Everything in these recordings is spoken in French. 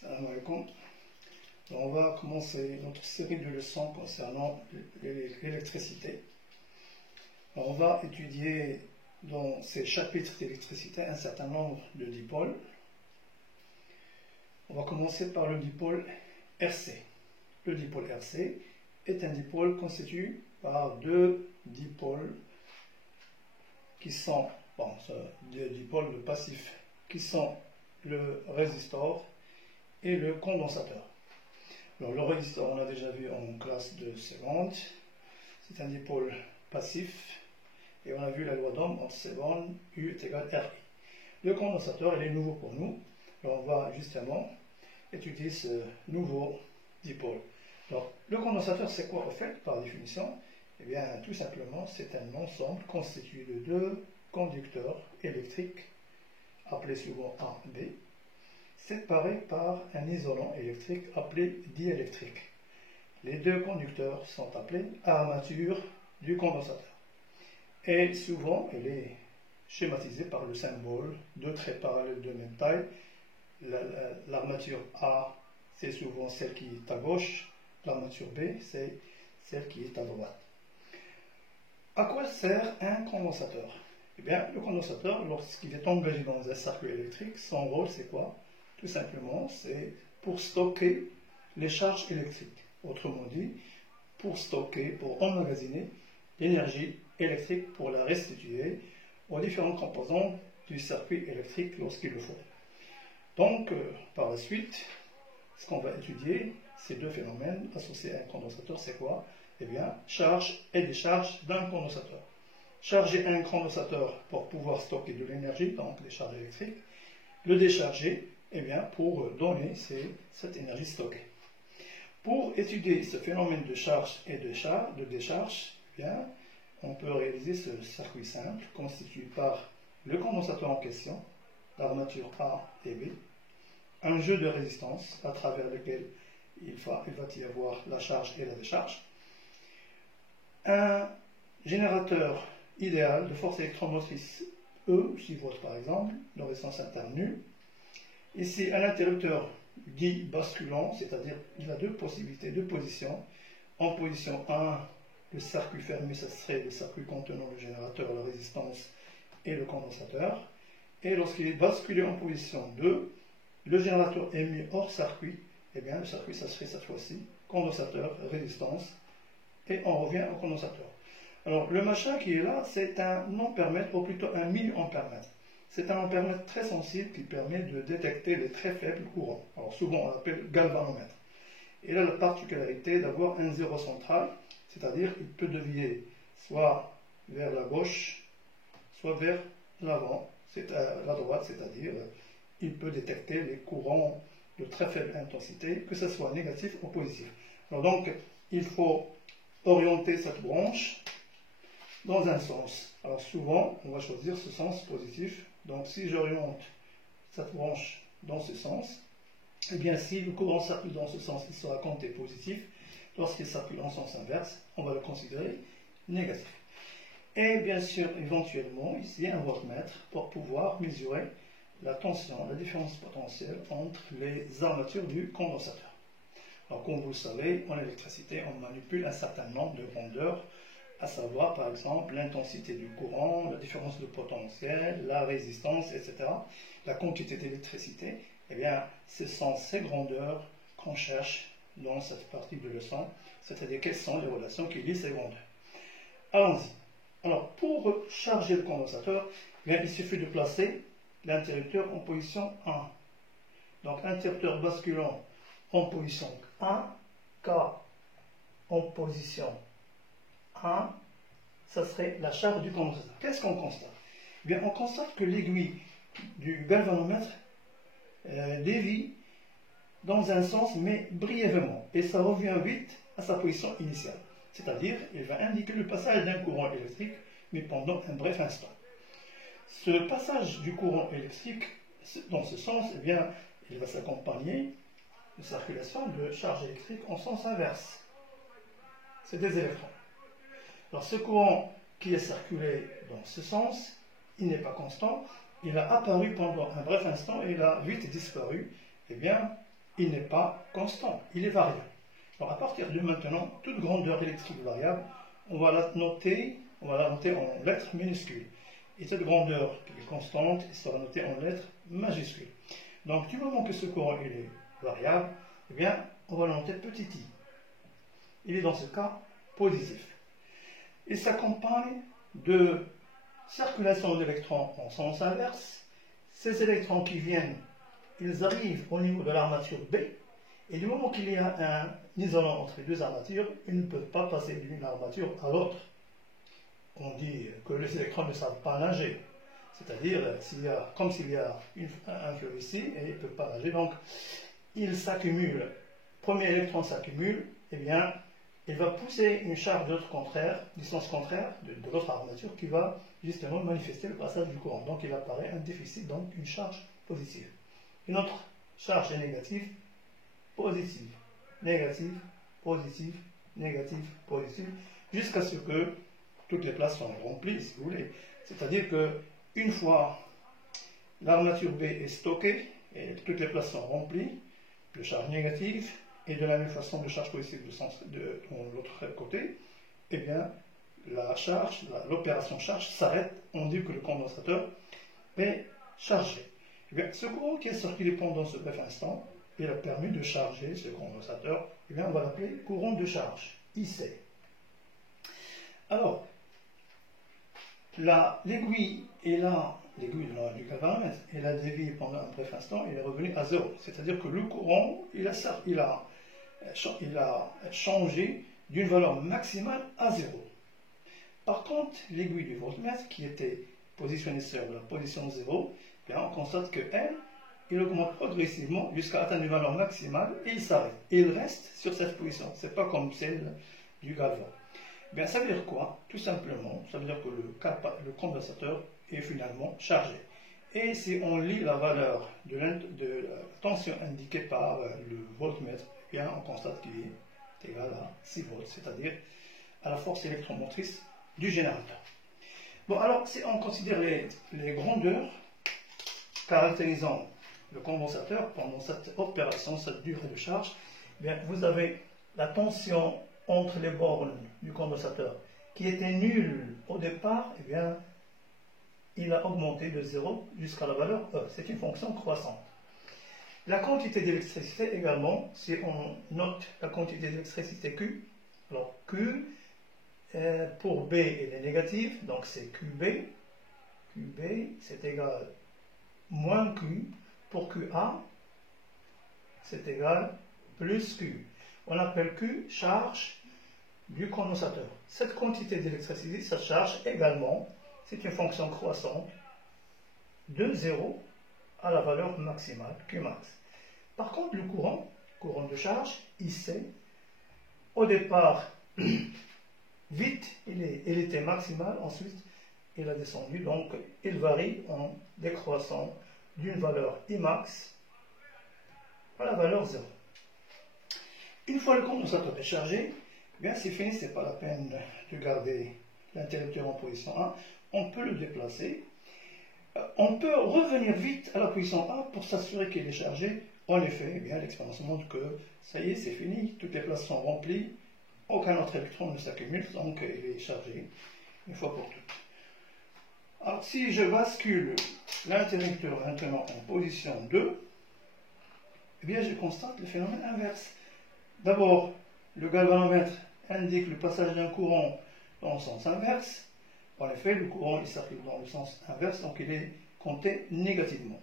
Salam alaikum. On va commencer notre série de leçons concernant l'électricité. On va étudier dans ces chapitres d'électricité un certain nombre de dipôles. On va commencer par le dipôle RC. Le dipôle RC est un dipôle constitué par deux dipôles qui sont, deux dipôles de passifs, qui sont le résistor et le condensateur. Alors, le résistor, on a déjà vu en classe de seconde, c'est un dipôle passif, et on a vu la loi d'Ohm entre C1, U est égal à RI. Le condensateur, il est nouveau pour nous, alors on va justement étudier ce nouveau dipôle. Alors, le condensateur, c'est quoi en fait, par définition? Eh bien, tout simplement, c'est un ensemble constitué de deux conducteurs électriques, appelés souvent A, B, séparés par un isolant électrique appelé diélectrique. Les deux conducteurs sont appelés armatures du condensateur. Et souvent, elle est schématisée par le symbole deux traits parallèles de même taille. L'armature A, c'est souvent celle qui est à gauche. L'armature B, c'est celle qui est à droite. À quoi sert un condensateur? Eh bien, le condensateur, lorsqu'il est engagé dans un circuit électrique, son rôle, c'est quoi? Tout simplement, c'est pour stocker les charges électriques. Autrement dit, pour stocker, pour emmagasiner l'énergie électrique pour la restituer aux différents composants du circuit électrique lorsqu'il le faut. Donc, par la suite, ce qu'on va étudier, ces deux phénomènes associés à un condensateur, c'est quoi? Eh bien, charge et décharge d'un condensateur. Charger un condensateur pour pouvoir stocker de l'énergie, donc des charges électriques. Le décharger, eh bien, pour donner cette énergie stockée. Pour étudier ce phénomène de charge et de décharge, eh bien, on peut réaliser ce circuit simple constitué par le condensateur en question, l'armature A et B, un jeu de résistance à travers lequel il va y avoir la charge et la décharge, un générateur idéal de force électromotrice E, 6 volts par exemple, de résistance interne nulle. Ici, un interrupteur dit basculant, c'est-à-dire il a deux possibilités, deux positions. En position 1, le circuit fermé, ce serait le circuit contenant le générateur, la résistance et le condensateur. Et lorsqu'il est basculé en position 2, le générateur est mis hors circuit. Eh bien, le circuit, ça serait cette fois-ci condensateur, résistance, et on revient au condensateur. Alors, le machin qui est là, c'est un ampèremètre, ou plutôt un milliampèremètre. C'est un ampèremètre très sensible qui permet de détecter les très faibles courants. Alors, souvent, on l'appelle galvanomètre. Il a la particularité d'avoir un zéro central, c'est-à-dire qu'il peut dévier soit vers la gauche, soit vers l'avant, la droite, c'est-à-dire il peut détecter les courants de très faible intensité, que ce soit négatif ou positif. Alors donc, il faut orienter cette branche dans un sens. Alors souvent, on va choisir ce sens positif. Donc si j'oriente cette branche dans ce sens, eh bien si le courant circule dans ce sens, il sera compté positif. Lorsqu'il circule en sens inverse, on va le considérer négatif. Et bien sûr, éventuellement, ici, un voltmètre pour pouvoir mesurer la tension, la différence potentielle entre les armatures du condensateur. Alors, comme vous le savez, en électricité, on manipule un certain nombre de grandeurs, à savoir, par exemple, l'intensité du courant, la différence de potentiel, la résistance, etc. La quantité d'électricité, eh bien, ce sont ces grandeurs qu'on cherche dans cette partie de leçon, c'est-à-dire quelles sont les relations qui lient ces grandeurs. Allons-y. Alors, pour charger le condensateur, eh bien, il suffit de placer l'interrupteur en position 1. Donc, interrupteur basculant en position 1, K en position 1, ça serait la charge du condensateur. Qu'est-ce qu'on constate? Eh bien, on constate que l'aiguille du galvanomètre dévie dans un sens, mais brièvement, et ça revient vite à sa position initiale. C'est-à-dire, il va indiquer le passage d'un courant électrique, mais pendant un bref instant. Ce passage du courant électrique, dans ce sens, eh bien, il va s'accompagner de circulation de charge électrique en sens inverse. C'est des électrons. Alors, ce courant qui est circulé dans ce sens, il n'est pas constant, il a apparu pendant un bref instant et il a vite disparu. Eh bien, il n'est pas constant, il est variable. Alors à partir de maintenant, toute grandeur électrique variable, on va la noter en lettres minuscules. Et cette grandeur qui est constante, elle sera notée en lettres majuscules. Donc du moment que ce courant il est variable, eh bien, on va le noter petit i. Il est dans ce cas positif. Il s'accompagne de circulation d'électrons en sens inverse. Ces électrons qui viennent, ils arrivent au niveau de l'armature B, et du moment qu'il y a un isolant entre les deux armatures, ils ne peuvent pas passer d'une armature à l'autre. On dit que les électrons ne savent pas nager, c'est-à-dire comme s'il y a un fleuve ici, et ils ne peuvent pas nager, donc ils s'accumulent. Premier électron s'accumule, eh bien, il va pousser une charge d'autre contraire, distance contraire de l'autre armature qui va justement manifester le passage du courant. Donc il apparaît un déficit, donc une charge positive. Une autre charge est négative, positive, négative, positive, négative, positive, jusqu'à ce que toutes les places sont remplies, si vous voulez. C'est-à-dire que une fois l'armature B est stockée et toutes les places sont remplies de charge négative, et de la même façon de charge positive de l'autre côté, eh bien, l'opération charge s'arrête, on dit que le condensateur est chargé. Eh bien, ce courant qui est circulé pendant ce bref instant, il a permis de charger ce condensateur, eh bien, on va l'appeler courant de charge, IC. Alors, l'aiguille du galvanomètre, elle a dévié pendant un bref instant, il est revenu à 0. C'est-à-dire que le courant, il a changé d'une valeur maximale à 0. Par contre, l'aiguille du voltmètre, qui était positionnée sur la position 0, bien, on constate qu'elle, il augmente progressivement jusqu'à atteindre une valeur maximale et il s'arrête. Et il reste sur cette position. Ce n'est pas comme celle du galvan. Bien, ça veut dire quoi? Tout simplement, ça veut dire que le condensateur est finalement chargé. Et si on lit la valeur de la tension indiquée par le voltmètre, eh bien, on constate qu'il est égal à 6 volts, c'est-à-dire à la force électromotrice du générateur. Bon, alors, si on considère les grandeurs caractérisant le condensateur pendant cette opération, cette durée de charge, eh bien, vous avez la tension entre les bornes du condensateur qui était nulle au départ, eh bien, il a augmenté de 0 jusqu'à la valeur E. C'est une fonction croissante. La quantité d'électricité également, si on note la quantité d'électricité Q, alors Q, pour B, elle est négative, donc c'est QB. QB, c'est égal moins Q. Pour QA, c'est égal plus Q. On appelle Q charge du condensateur. Cette quantité d'électricité, sa charge également, c'est une fonction croissante de 0 à la valeur maximale, Qmax. Par contre, le courant de charge, IC, au départ, vite, il était maximal, ensuite, il a descendu, donc il varie en décroissant d'une valeur Imax à la valeur 0. Une fois le condensateur est chargé, bien c'est fini, ce n'est pas la peine de garder l'interrupteur en position 1, on peut le déplacer. On peut revenir vite à la position 1 pour s'assurer qu'il est chargé. En effet, eh bien, l'expérience montre que ça y est, c'est fini, toutes les places sont remplies, aucun autre électron ne s'accumule, donc il est chargé une fois pour toutes. Alors, si je bascule l'interrupteur maintenant en position 2, eh bien, je constate le phénomène inverse. D'abord, le galvanomètre indique le passage d'un courant dans le sens inverse. En effet, le courant il circule dans le sens inverse, donc il est compté négativement.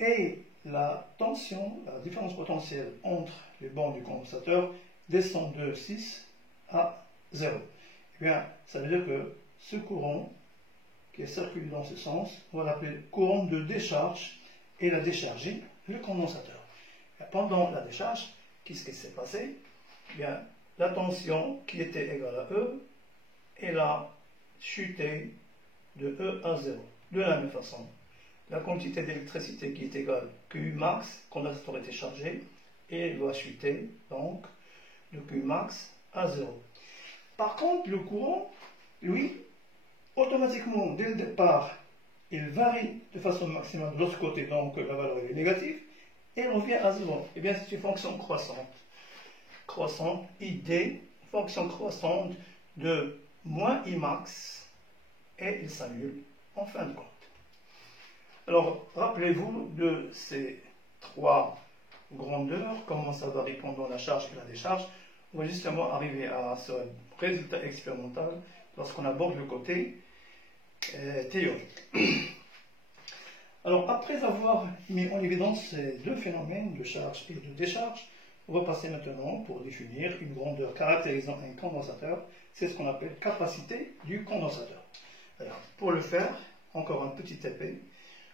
Et la tension, la différence potentielle entre les bandes du condensateur descend de 6 à 0. Eh bien, ça veut dire que ce courant qui circule dans ce sens, on va l'appeler courant de décharge, et il a déchargé le condensateur. Et pendant la décharge, qu'est-ce qui s'est passé? Eh bien, la tension qui était égale à E, elle a chuté de E à 0. De la même façon, la quantité d'électricité qui est égale Q max, quand le condensateur était chargé, et elle va chuter donc de Q max à 0. Par contre, le courant, lui, automatiquement, dès le départ, il varie de façon maximale de l'autre côté, donc la valeur est négative, et revient à 0. Eh bien, c'est une fonction croissante. Croissante, id, fonction croissante de moins I max, et il s'annule en fin de compte. Alors, rappelez-vous de ces trois grandeurs, comment ça varie pendant la charge et la décharge. On va justement arriver à ce résultat expérimental lorsqu'on aborde le côté théorique. Alors, après avoir mis en évidence ces deux phénomènes de charge et de décharge, on va passer maintenant pour définir une grandeur caractérisant un condensateur. C'est ce qu'on appelle capacité du condensateur. Alors, pour le faire, encore un petit épée.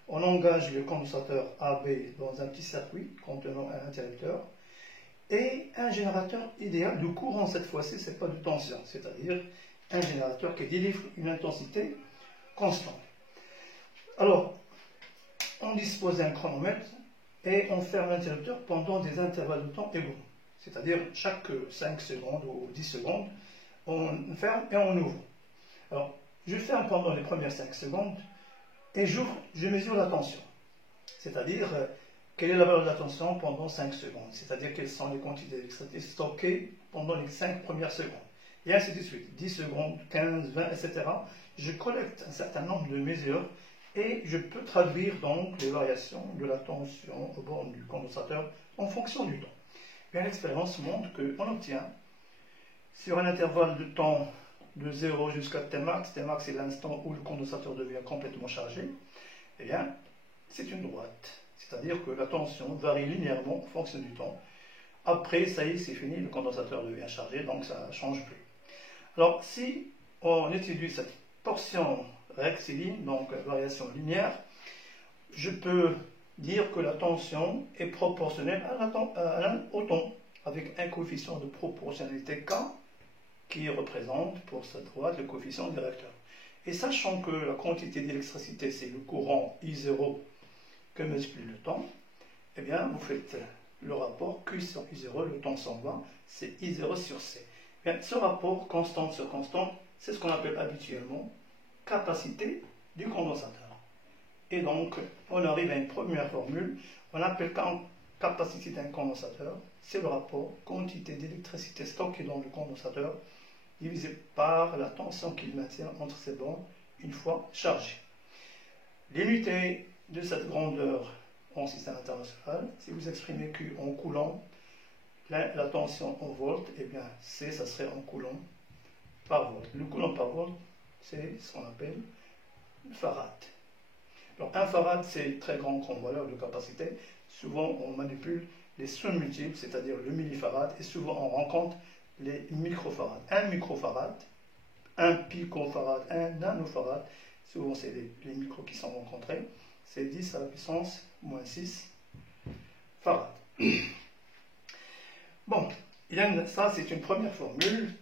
On engage le condensateur AB dans un petit circuit contenant un interrupteur et un générateur idéal de courant cette fois-ci, ce n'est pas de tension, c'est-à-dire un générateur qui délivre une intensité constante. Alors, on dispose d'un chronomètre et on ferme l'interrupteur pendant des intervalles de temps égaux, c'est-à-dire chaque 5 secondes ou 10 secondes, on ferme et on ouvre. Alors, je ferme pendant les premières 5 secondes et j'ouvre, je mesure la tension, c'est-à-dire quelle est la valeur de la tension pendant 5 secondes, c'est-à-dire quelles sont les quantités d'électricité stockées pendant les 5 premières secondes, et ainsi de suite, 10 secondes, 15, 20, etc. Je collecte un certain nombre de mesures et je peux traduire donc les variations de la tension au bord du condensateur en fonction du temps. Bien, l'expérience montre qu'on obtient, sur un intervalle de temps de 0 jusqu'à Tmax, Tmax c'est l'instant où le condensateur devient complètement chargé, eh bien, c'est une droite. C'est-à-dire que la tension varie linéairement en fonction du temps. Après, ça y est, c'est fini, le condensateur devient chargé, donc ça ne change plus. Alors, si on étudie cette portion rectiligne, donc variation linéaire, je peux dire que la tension est proportionnelle au temps, avec un coefficient de proportionnalité K, qui représente pour cette droite le coefficient directeur. Et sachant que la quantité d'électricité, c'est le courant I0 que multiplie le temps, eh bien, vous faites le rapport Q sur I0, le temps s'en va, c'est I0 sur C. Bien, ce rapport constante sur constante, c'est ce qu'on appelle habituellement capacité du condensateur. Et donc, on arrive à une première formule, on appelle capacité d'un condensateur, c'est le rapport quantité d'électricité stockée dans le condensateur divisé par la tension qu'il maintient entre ses bornes une fois chargé. L'unité de cette grandeur en système international, si vous exprimez Q en coulomb, la tension en volts, eh bien C, ça serait en coulomb par volt. Le coulomb par volt, c'est ce qu'on appelle le farad. Alors, un farad, c'est très grand comme valeur de capacité. Souvent, on manipule les sous-multiples, c'est-à-dire le millifarad, et souvent on rencontre les microfarads. Un microfarad, un picofarad, un nanofarad, souvent c'est les micros qui sont rencontrés, c'est 10 à la puissance moins 6 farad. Bon, ça c'est une première formule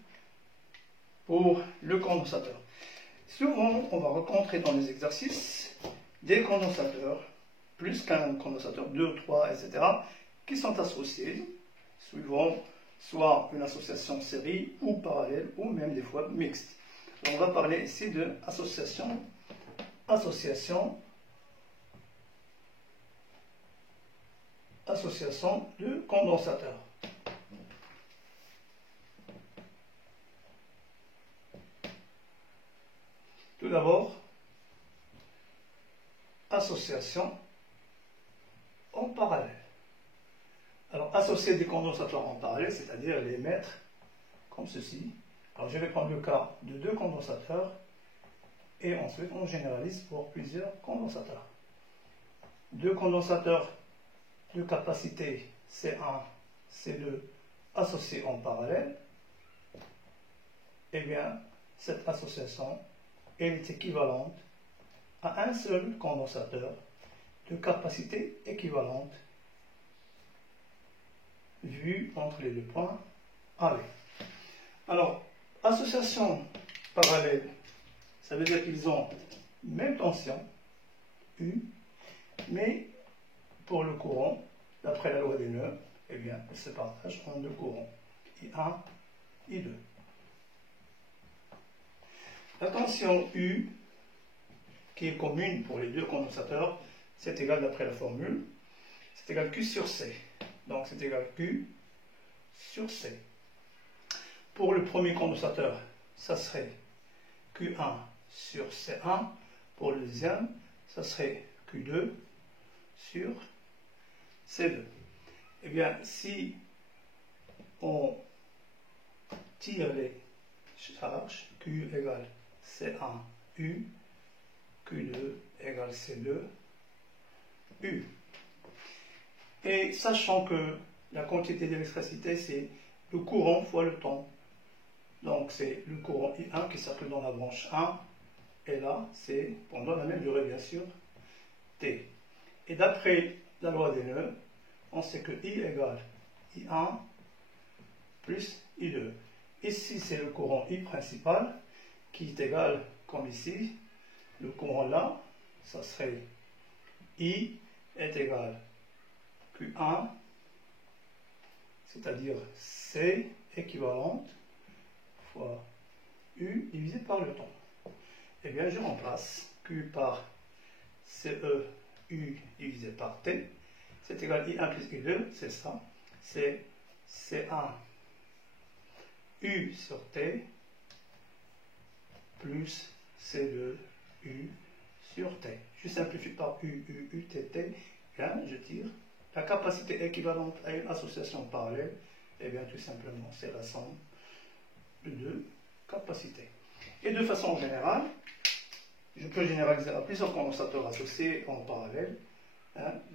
pour le condensateur. Souvent, on va rencontrer dans les exercices des condensateurs, plus qu'un condensateur, 2, 3, etc., qui sont associés, suivant soit une association série ou parallèle, ou même des fois mixte. On va parler ici de association de condensateurs. Tout d'abord, association en parallèle. Alors, associer des condensateurs en parallèle, c'est-à-dire les mettre comme ceci. Alors, je vais prendre le cas de deux condensateurs et ensuite on généralise pour plusieurs condensateurs. Deux condensateurs de capacité C1, C2 associés en parallèle. Eh bien, cette association elle est équivalente à un seul condensateur de capacité équivalente vu entre les deux points AB. Alors, association parallèle, ça veut dire qu'ils ont même tension, U, mais pour le courant, d'après la loi des nœuds, eh bien, ils se partagent en deux courants, I1, I2. La tension U, qui est commune pour les deux condensateurs, c'est égal d'après la formule, c'est égal à Q sur C. Donc c'est égal à Q sur C. Pour le premier condensateur, ça serait Q1 sur C1. Pour le deuxième, ça serait Q2 sur C2. Eh bien, si on tire les charges, Q égale C1 U, Q2 égale C2 U. Et sachant que la quantité d'électricité, c'est le courant fois le temps. Donc c'est le courant I1 qui circule dans la branche 1, et là, c'est pendant la même durée, bien sûr, T. Et d'après la loi des nœuds, on sait que I égale I1 plus I2. Ici, c'est le courant I principal qui est égal, comme ici, le courant là, ça serait I est égal Q1, c'est-à-dire C équivalente fois U divisé par le temps. Eh bien, je remplace Q par CE U divisé par T, c'est égal à I1 plus I2, c'est ça, c'est C1 U sur T plus C2 U sur T. Je simplifie par U, T, T, bien, je tire. La capacité équivalente à une association parallèle, eh bien, tout simplement, c'est la somme de deux capacités. Et de façon générale, je peux généraliser à plusieurs condensateurs associés en parallèle.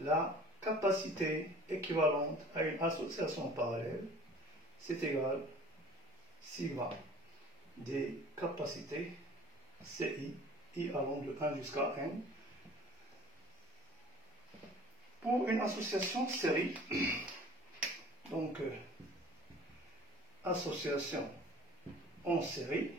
La capacité équivalente à une association parallèle, c'est égal sigma des capacités CI, I allant de 1 jusqu'à N. Pour une association série, donc association en série,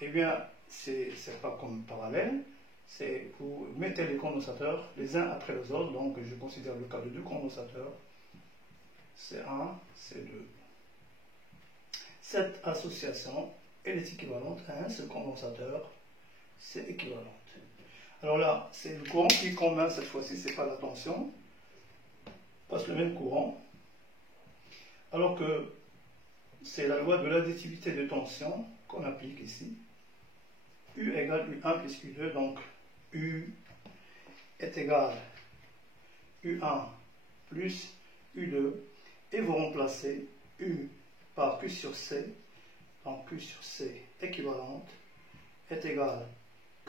eh bien, c'est pas comme parallèle, c'est vous mettez les condensateurs les uns après les autres, donc je considère le cas de deux condensateurs, C1, C2. Cette association, elle est équivalente à un seul condensateur, c'est équivalente. Alors là, c'est le courant qui est commun cette fois-ci, c'est pas la tension, passe le même courant, alors que c'est la loi de l'additivité de tension qu'on applique ici. U égale U1 plus U2, donc U est égal U1 plus U2, et vous remplacez U par Q sur C, donc Q sur C équivalente est égal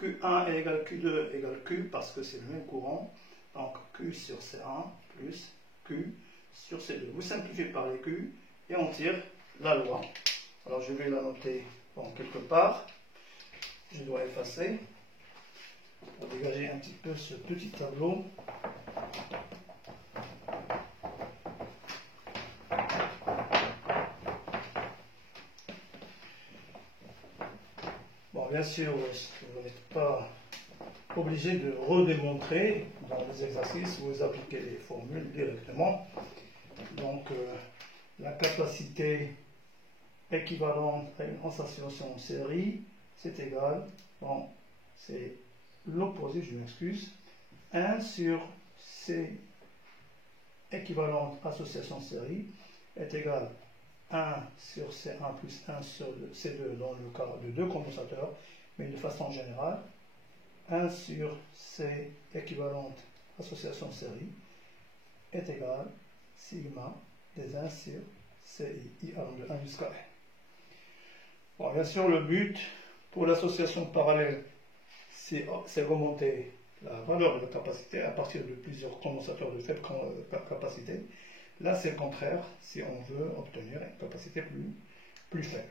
Q1 est égal Q2 égale Q parce que c'est le même courant, donc Q sur C1 plus Q sur C2. Vous simplifiez par les Q et on tire la loi. Alors je vais la noter quelque part. Je dois effacer pour dégager un petit peu ce petit tableau. Bon, bien sûr, vous n'êtes pas obligé de redémontrer dans les exercices, vous appliquez les formules directement. Donc, la capacité équivalente à une association en série, c'est égal, bon, c'est l'opposé, je m'excuse, 1 sur C équivalente association série est égal 1 sur C1 plus 1 sur C2 dans le cas de deux condensateurs, mais de façon générale, 1 sur C équivalente association série est égal sigma des 1 sur CI, I allant de 1 jusqu'à N. Bon, bien sûr, le but pour l'association parallèle, c'est remonter la valeur de la capacité à partir de plusieurs condensateurs de faible capacité. Là, c'est le contraire, si on veut obtenir une capacité plus faible.